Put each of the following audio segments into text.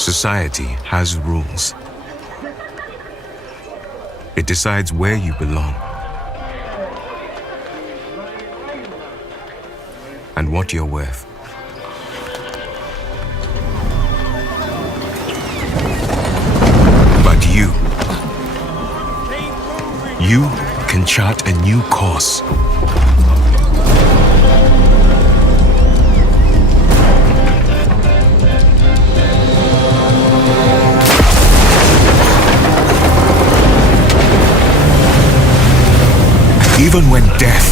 Society has rules. It decides where you belong and what you're worth. But you can chart a new course. Even when death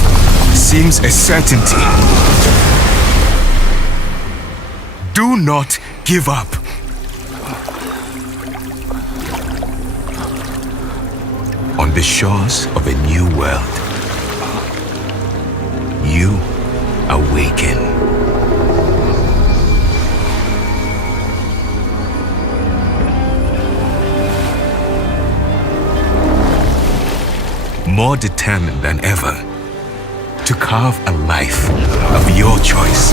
seems a certainty, do not give up. On the shores of a new world, you awaken. More determined than ever to carve a life of your choice.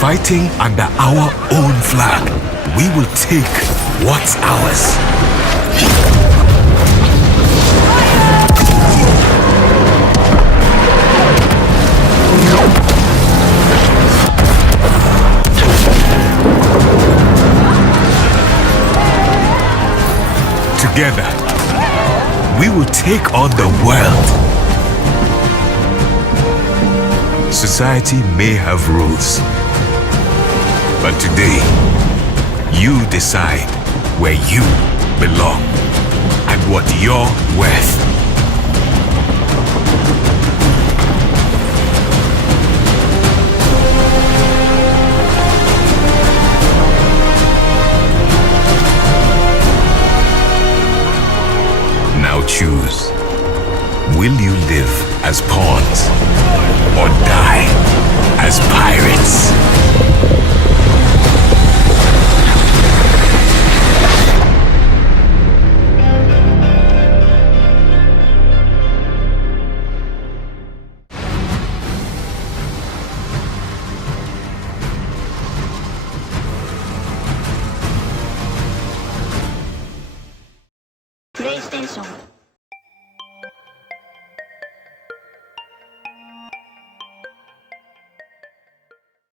Fighting under our own flag, we will take what's ours. Together, we will take on the world. Society may have rules, but today, you decide where you belong and what you're worth. Now choose. Will you live as pawns or die as pirates?